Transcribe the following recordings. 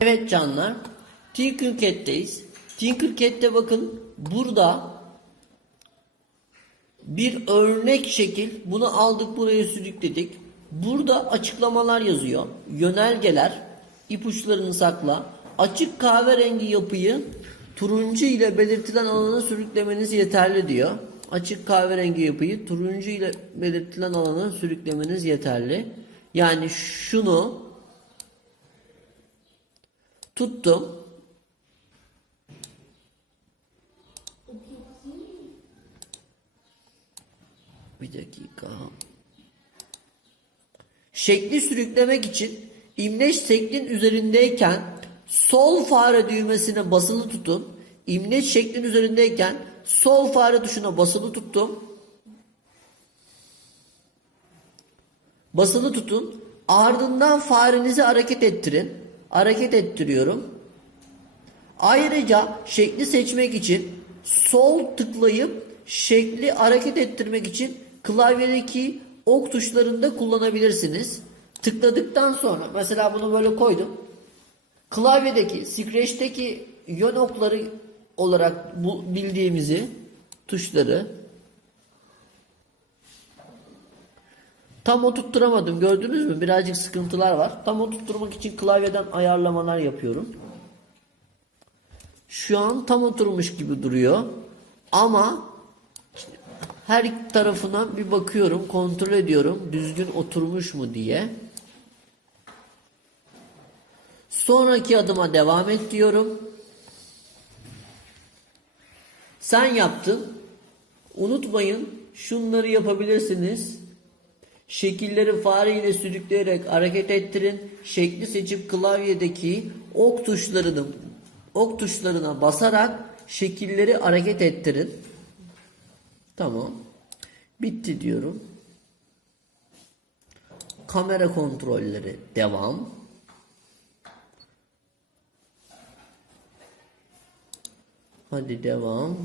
Evet canlar. Tinkercad'deyiz. Tinkercad'de bakın burada bir örnek şekil bunu aldık buraya sürükledik. Burada açıklamalar yazıyor. Yönergeler, ipuçlarını sakla. Açık kahverengi yapıyı turuncu ile belirtilen alana sürüklemeniz yeterli diyor. Açık kahverengi yapıyı turuncu ile belirtilen alana sürüklemeniz yeterli. Yani şunu tuttum. Bir dakika. Şekli sürüklemek için imleç şeklin üzerindeyken sol fare düğmesine basılı tutun. İmleç şeklin üzerindeyken sol fare tuşuna basılı tuttum. Basılı tutun. Ardından farenizi hareket ettirin. Hareket ettiriyorum. Ayrıca şekli seçmek için sol tıklayıp şekli hareket ettirmek için klavyedeki ok tuşlarını da kullanabilirsiniz. Tıkladıktan sonra mesela bunu böyle koydum. Klavyedeki, Scratch'teki yön okları olarak bu bildiğimizi tuşları tam oturtturamadım gördünüz mü? Birazcık sıkıntılar var. Tam oturtturmak için klavyeden ayarlamalar yapıyorum. Şu an tam oturmuş gibi duruyor. Ama her tarafına bir bakıyorum, kontrol ediyorum. Düzgün oturmuş mu diye. Sonraki adıma devam et diyorum. Sen yaptın. Unutmayın şunları yapabilirsiniz. Şekilleri fare ile sürükleyerek hareket ettirin. Şekli seçip klavyedeki ok tuşlarını ok tuşlarına basarak şekilleri hareket ettirin. Tamam. Bitti diyorum. Kamera kontrolleri devam. Hadi devam.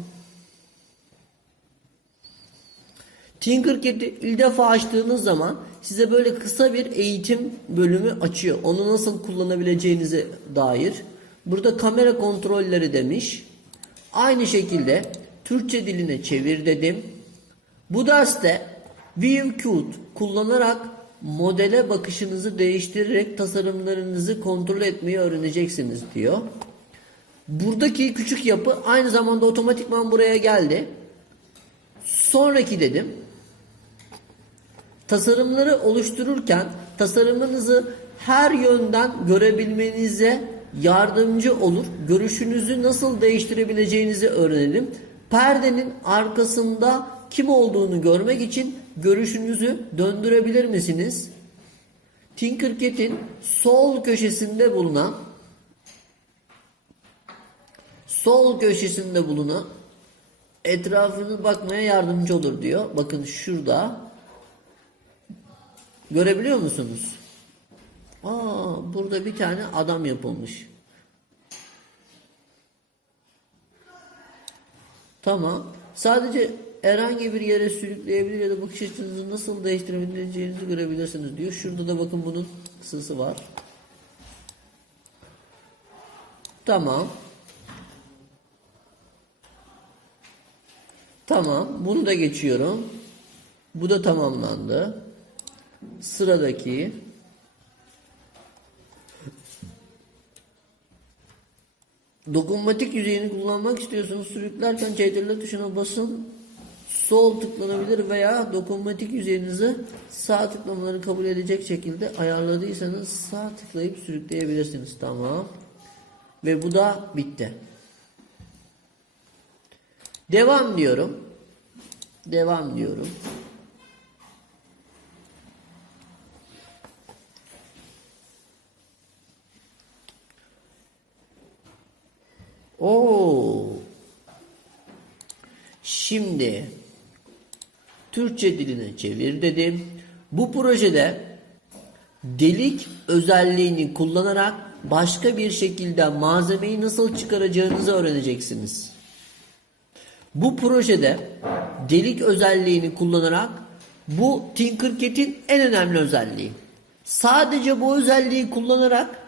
Tinkercad'i ilk defa açtığınız zaman size böyle kısa bir eğitim bölümü açıyor. Onu nasıl kullanabileceğinize dair. Burada kamera kontrolleri demiş. Aynı şekilde Türkçe diline çevir dedim. Bu derste ViewCode kullanarak modele bakışınızı değiştirerek tasarımlarınızı kontrol etmeyi öğreneceksiniz diyor. Buradaki küçük yapı aynı zamanda otomatikman buraya geldi. Sonraki dedim. Tasarımları oluştururken tasarımınızı her yönden görebilmenize yardımcı olur. Görüşünüzü nasıl değiştirebileceğinizi öğrenelim. Perdenin arkasında kim olduğunu görmek için görüşünüzü döndürebilir misiniz? Tinkercad'in sol köşesinde bulunan sol köşesinde bulunan etrafını bakmaya yardımcı olur diyor. Bakın şurada görebiliyor musunuz? Aa, burada bir tane adam yapılmış. Tamam. Sadece herhangi bir yere sürükleyebilir ya da bakış açınızı nasıl değiştirebileceğinizi görebilirsiniz diyor. Şurada da bakın bunun sısı var. Tamam. Tamam. Bunu da geçiyorum. Bu da tamamlandı. Sıradaki Dokunmatik yüzeyini kullanmak istiyorsanız sürüklerken CTRL tuşuna basın. Sol tıklanabilir veya dokunmatik yüzeyinizi sağ tıklamaları kabul edecek şekilde ayarladıysanız sağ tıklayıp sürükleyebilirsiniz. Tamam. Ve bu da bitti. Devam diyorum. Devam diyorum. Oo. Şimdi Türkçe diline çevir dedim. Bu projede delik özelliğini kullanarak başka bir şekilde malzemeyi nasıl çıkaracağınızı öğreneceksiniz. Bu projede delik özelliğini kullanarak bu Tinkercad'in en önemli özelliği. Sadece bu özelliği kullanarak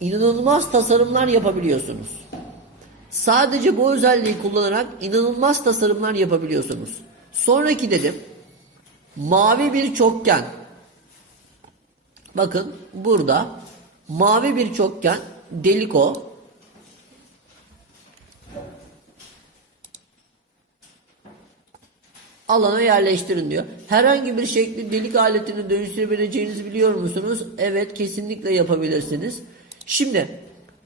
inanılmaz tasarımlar yapabiliyorsunuz. Sadece bu özelliği kullanarak inanılmaz tasarımlar yapabiliyorsunuz. Sonraki dedim mavi bir çokgen. Bakın burada mavi bir çokgen delik o. alana yerleştirin diyor. Herhangi bir şekli delik aletini dönüştürebileceğinizi biliyor musunuz? Evet kesinlikle yapabilirsiniz. Şimdi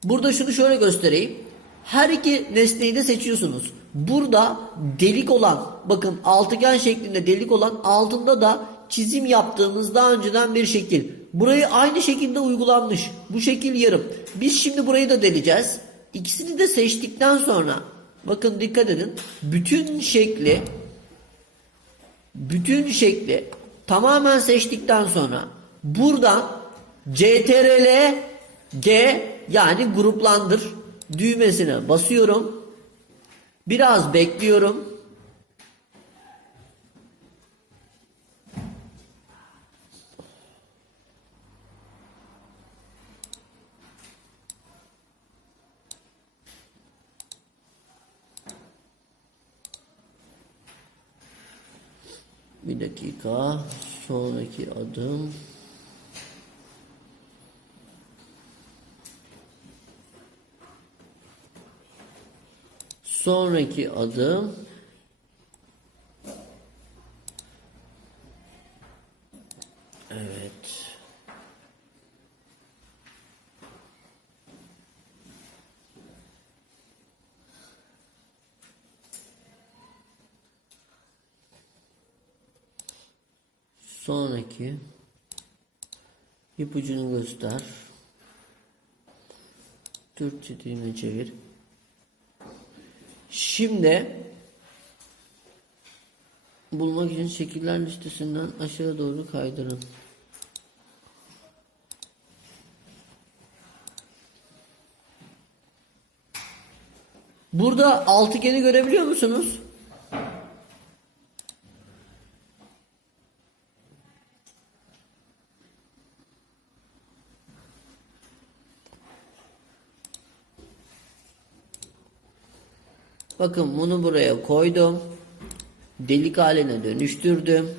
burada şunu şöyle göstereyim. Her iki nesneyi de seçiyorsunuz. Burada delik olan bakın altıgen şeklinde delik olan altında da çizim yaptığımız daha önceden bir şekil. Burayı aynı şekilde uygulanmış. Bu şekil yarım. Biz şimdi burayı da deleceğiz. İkisini de seçtikten sonra bakın dikkat edin. Bütün şekli bütün şekli tamamen seçtikten sonra buradan CTRL G yani gruplandır düğmesine basıyorum. Biraz bekliyorum. Bir dakika. Sonraki adım. Sonraki adım. Evet. Sonraki ipucunu göster. Türkçe diline çevir. Şimdi bulmak için şekiller listesinden aşağı doğru kaydırın. Burada altıgeni görebiliyor musunuz? Bakın bunu buraya koydum. Delik haline dönüştürdüm.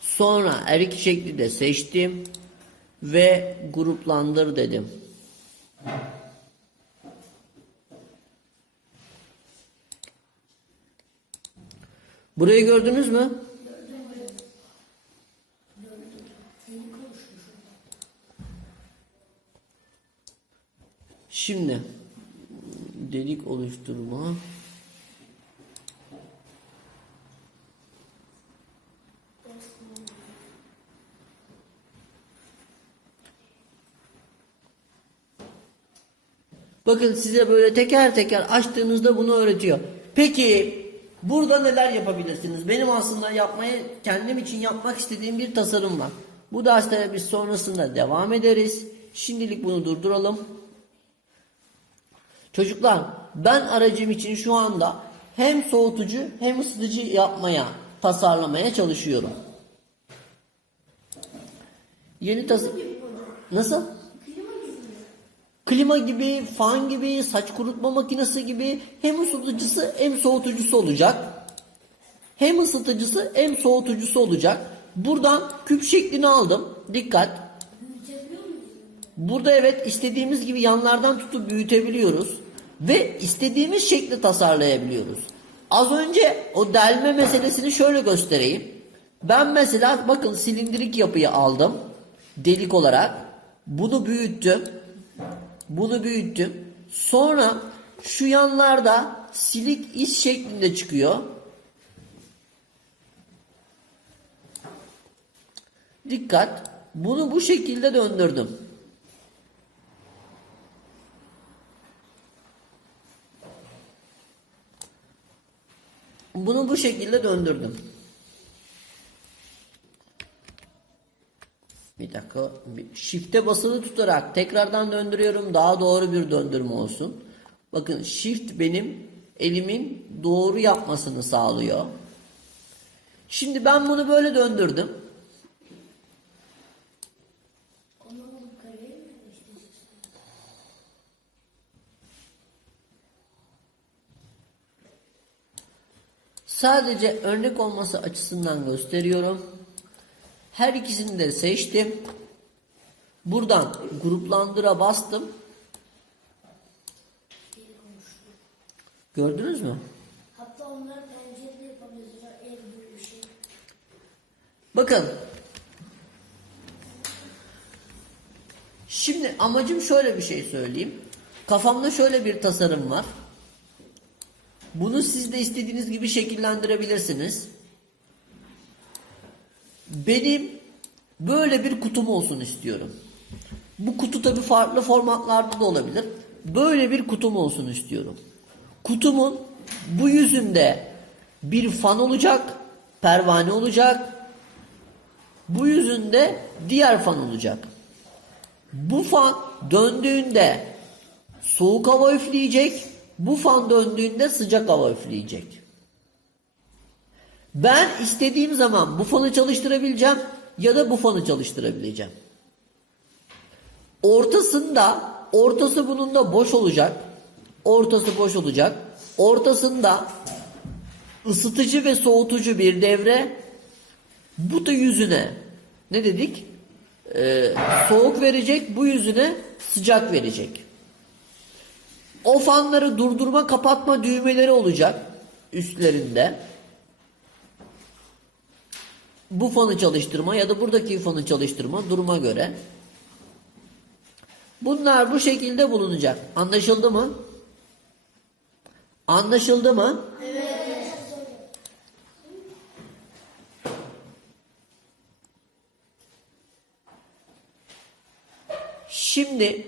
Sonra her iki şekli de seçtim. Ve gruplandır dedim. Burayı gördünüz mü? Şimdi delik oluşturma Bakın size böyle teker teker açtığınızda bunu öğretiyor. Peki burada neler yapabilirsiniz? Benim aslında yapmayı kendim için yapmak istediğim bir tasarım var. Bu derslere biz sonrasında devam ederiz. Şimdilik bunu durduralım. Çocuklar ben aracım için şu anda hem soğutucu hem ısıtıcı yapmaya, tasarlamaya çalışıyorum. Yeni tas Nasıl? Klima gibi, fan gibi, saç kurutma makinesi gibi hem ısıtıcısı hem soğutucusu olacak. Hem ısıtıcısı hem soğutucusu olacak. Buradan küp şeklini aldım. Dikkat. Burada evet istediğimiz gibi yanlardan tutup büyütebiliyoruz. Ve istediğimiz şekli tasarlayabiliyoruz. Az önce o delme meselesini şöyle göstereyim. Ben mesela bakın silindirik yapıyı aldım. Delik olarak. Bunu büyüttüm. Bunu büyüttüm. Sonra şu yanlarda silik iz şeklinde çıkıyor. Dikkat. Bunu bu şekilde döndürdüm. Bunu bu şekilde döndürdüm. Bir dakika. Shift'e basılı tutarak tekrardan döndürüyorum. Daha doğru bir döndürme olsun. Bakın shift benim elimin doğru yapmasını sağlıyor. Şimdi ben bunu böyle döndürdüm. Sadece örnek olması açısından gösteriyorum. Her ikisini de seçtim. Buradan gruplandıra bastım. Gördünüz mü? Hatta yapabiliriz. Ev gibi bir şey. Bakın. Şimdi amacım şöyle bir şey söyleyeyim. Kafamda şöyle bir tasarım var. Bunu siz de istediğiniz gibi şekillendirebilirsiniz. Benim böyle bir kutum olsun istiyorum. Bu kutu tabi farklı formatlarda da olabilir. Böyle bir kutum olsun istiyorum. Kutumun bu yüzünde bir fan olacak, pervane olacak. Bu yüzünde diğer fan olacak. Bu fan döndüğünde soğuk hava üfleyecek. Bu fan döndüğünde sıcak hava üfleyecek. Ben istediğim zaman bu fanı çalıştırabileceğim ya da bu fanı çalıştırabileceğim. Ortasında, ortası bunun da boş olacak. Ortası boş olacak. Ortasında ısıtıcı ve soğutucu bir devre. Bu da yüzüne ne dedik? Ee, soğuk verecek, bu yüzüne sıcak verecek. O fanları durdurma kapatma düğmeleri olacak üstlerinde. Bu fanı çalıştırma ya da buradaki fanı çalıştırma duruma göre. Bunlar bu şekilde bulunacak. Anlaşıldı mı? Anlaşıldı mı? Şimdi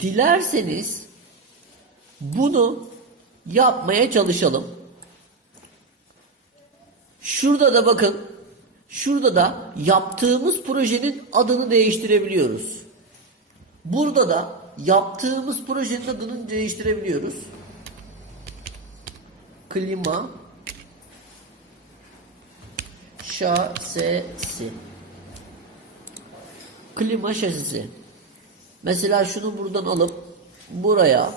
dilerseniz bunu yapmaya çalışalım. Şurada da bakın. Şurada da yaptığımız projenin adını değiştirebiliyoruz. Burada da yaptığımız projenin adını değiştirebiliyoruz. Klima şasesi. Klima şasisi. Mesela şunu buradan alıp buraya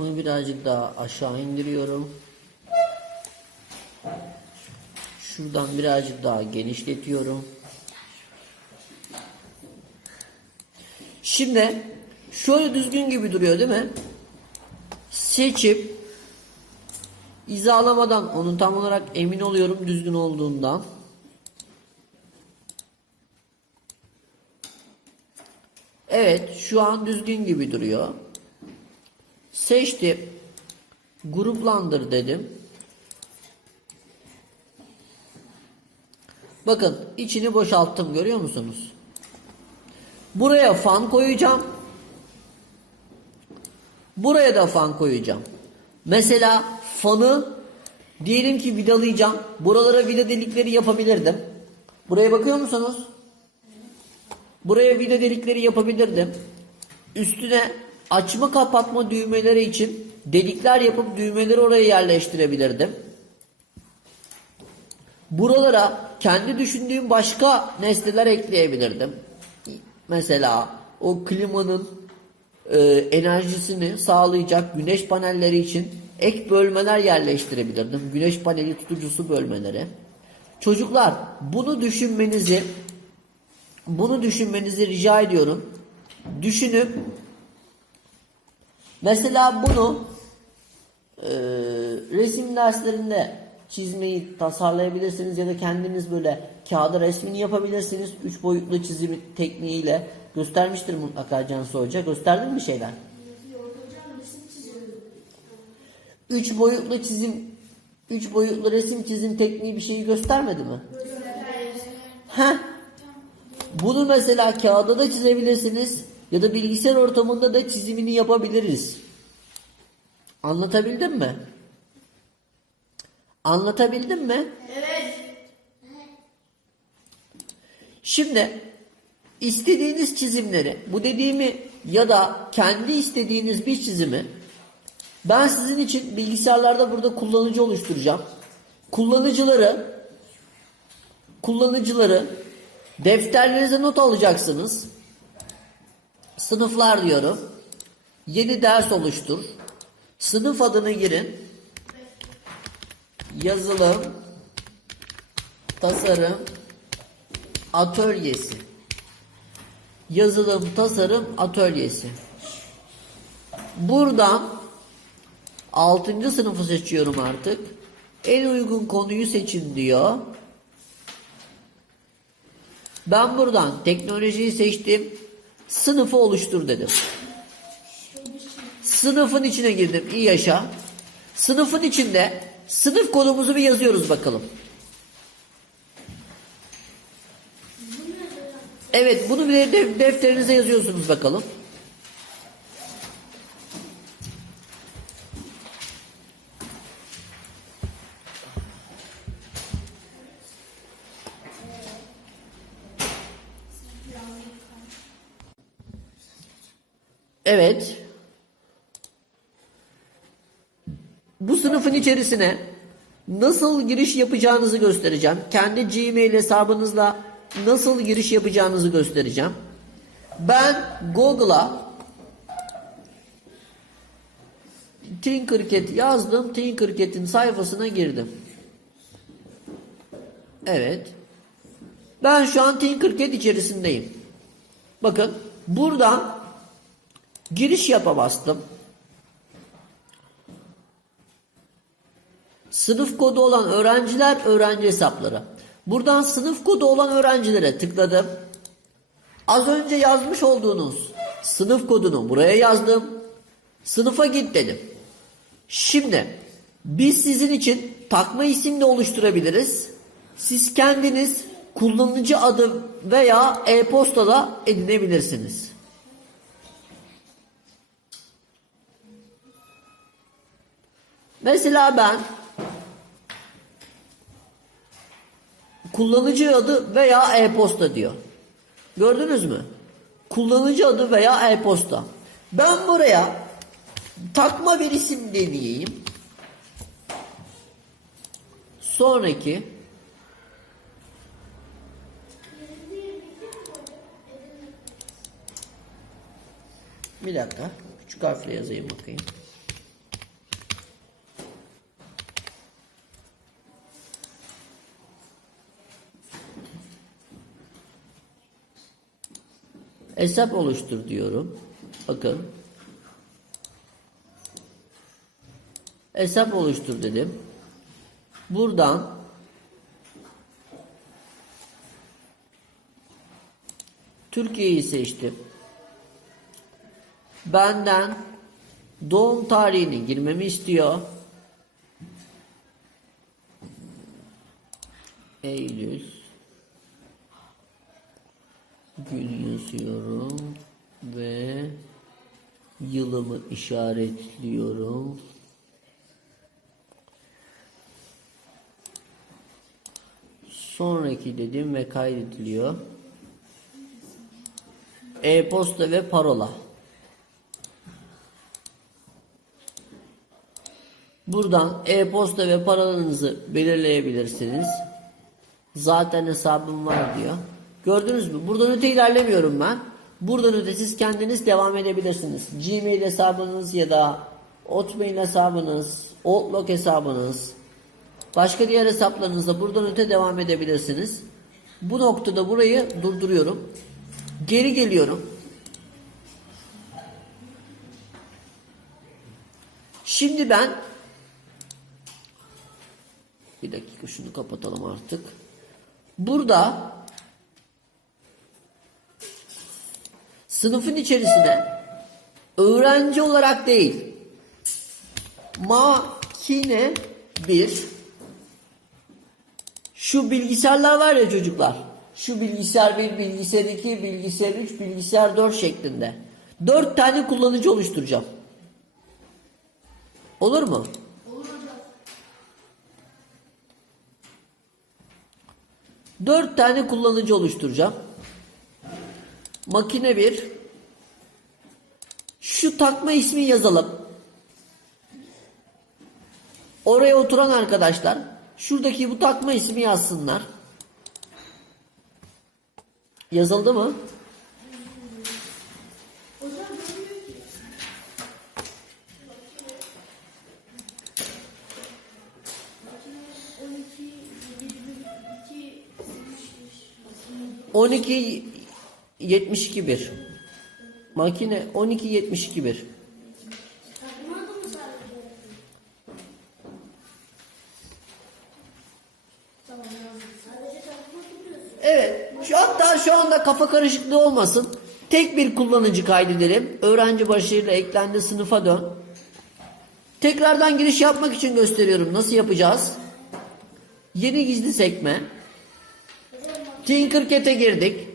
Bunu birazcık daha aşağı indiriyorum. Şuradan birazcık daha genişletiyorum. Şimdi şöyle düzgün gibi duruyor değil mi? Seçip hizalamadan onun tam olarak emin oluyorum düzgün olduğundan. Evet şu an düzgün gibi duruyor. Seçtim. Gruplandır dedim. Bakın içini boşalttım görüyor musunuz? Buraya fan koyacağım. Buraya da fan koyacağım. Mesela fanı diyelim ki vidalayacağım. Buralara vida delikleri yapabilirdim. Buraya bakıyor musunuz? Buraya vida delikleri yapabilirdim. Üstüne açma kapatma düğmeleri için delikler yapıp düğmeleri oraya yerleştirebilirdim. Buralara kendi düşündüğüm başka nesneler ekleyebilirdim. Mesela o klimanın e, enerjisini sağlayacak güneş panelleri için ek bölmeler yerleştirebilirdim. Güneş paneli tutucusu bölmeleri. Çocuklar bunu düşünmenizi bunu düşünmenizi rica ediyorum. Düşünüp mesela bunu e, resim derslerinde çizmeyi tasarlayabilirsiniz ya da kendiniz böyle kağıda resmini yapabilirsiniz. Üç boyutlu çizim tekniğiyle göstermiştir mutlaka Cansu Hoca. Gösterdin mi bir şeyler? Üç boyutlu çizim üç boyutlu resim çizim tekniği bir şeyi göstermedi mi? Heh. Bunu mesela kağıda da çizebilirsiniz ya da bilgisayar ortamında da çizimini yapabiliriz. Anlatabildim mi? Anlatabildim mi? Evet. Şimdi istediğiniz çizimleri bu dediğimi ya da kendi istediğiniz bir çizimi ben sizin için bilgisayarlarda burada kullanıcı oluşturacağım. Kullanıcıları kullanıcıları defterlerinize not alacaksınız. Sınıflar diyorum. Yeni ders oluştur. Sınıf adını girin. Yazılım tasarım atölyesi. Yazılım tasarım atölyesi. Buradan 6. sınıfı seçiyorum artık. En uygun konuyu seçin diyor. Ben buradan teknolojiyi seçtim. Sınıfı oluştur dedim. Sınıfın içine girdim. İyi yaşa. Sınıfın içinde sınıf kodumuzu bir yazıyoruz bakalım. Evet bunu bir de defterinize yazıyorsunuz bakalım. Evet. Bu sınıfın içerisine nasıl giriş yapacağınızı göstereceğim. Kendi Gmail hesabınızla nasıl giriş yapacağınızı göstereceğim. Ben Google'a Tinkercad yazdım. Tinkercad'in sayfasına girdim. Evet. Ben şu an Tinkercad içerisindeyim. Bakın buradan giriş yapa bastım. Sınıf kodu olan öğrenciler öğrenci hesapları. Buradan sınıf kodu olan öğrencilere tıkladım. Az önce yazmış olduğunuz sınıf kodunu buraya yazdım. Sınıfa git dedim. Şimdi biz sizin için takma isim de oluşturabiliriz. Siz kendiniz kullanıcı adı veya e-posta da edinebilirsiniz. Mesela ben kullanıcı adı veya e-posta diyor. Gördünüz mü? Kullanıcı adı veya e-posta. Ben buraya takma bir isim deneyeyim. Sonraki Bir dakika. Küçük harfle yazayım bakayım. Hesap oluştur diyorum. Bakın. Hesap oluştur dedim. Buradan Türkiye'yi seçtim. Benden doğum tarihini girmemi istiyor. Yazıyorum ve yılımı işaretliyorum. Sonraki dedim ve kaydediliyor. E-posta ve parola. Buradan e-posta ve parolanızı belirleyebilirsiniz. Zaten hesabım var diyor. Gördünüz mü? Buradan öte ilerlemiyorum ben. Buradan öte siz kendiniz devam edebilirsiniz. Gmail hesabınız ya da Hotmail hesabınız, Outlook hesabınız, başka diğer hesaplarınızla buradan öte devam edebilirsiniz. Bu noktada burayı durduruyorum. Geri geliyorum. Şimdi ben bir dakika şunu kapatalım artık. Burada sınıfın içerisine öğrenci olarak değil makine bir şu bilgisayarlar var ya çocuklar. Şu bilgisayar 1, bilgisayar 2, bilgisayar 3, bilgisayar 4 şeklinde. 4 tane kullanıcı oluşturacağım. Olur mu? Dört tane kullanıcı oluşturacağım. Makine bir. Şu takma ismi yazalım. Oraya oturan arkadaşlar şuradaki bu takma ismi yazsınlar. Yazıldı mı? On iki yetmiş iki bir. Makine on iki yetmiş iki bir. Takmadı mı sadece? Tamam yazdım. Sadece takma tutuyorsun. Evet. Şu hatta şu anda kafa karışıklığı olmasın. Tek bir kullanıcı kaydedelim. Öğrenci başarıyla eklendi sınıfa dön. Tekrardan giriş yapmak için gösteriyorum. Nasıl yapacağız? Yeni gizli sekme. Tinkercad'e girdik.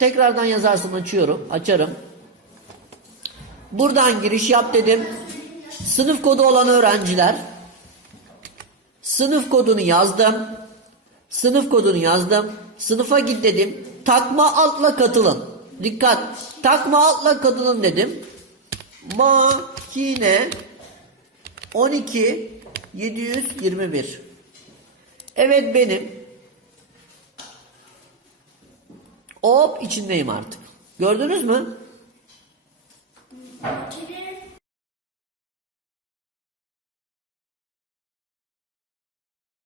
Tekrardan yazarsın açıyorum. Açarım. Buradan giriş yap dedim. Sınıf kodu olan öğrenciler. Sınıf kodunu yazdım. Sınıf kodunu yazdım. Sınıfa git dedim. Takma altla katılın. Dikkat. Takma altla katılın dedim. Makine 12 721. Evet benim. Hop içindeyim artık. Gördünüz mü? Kedi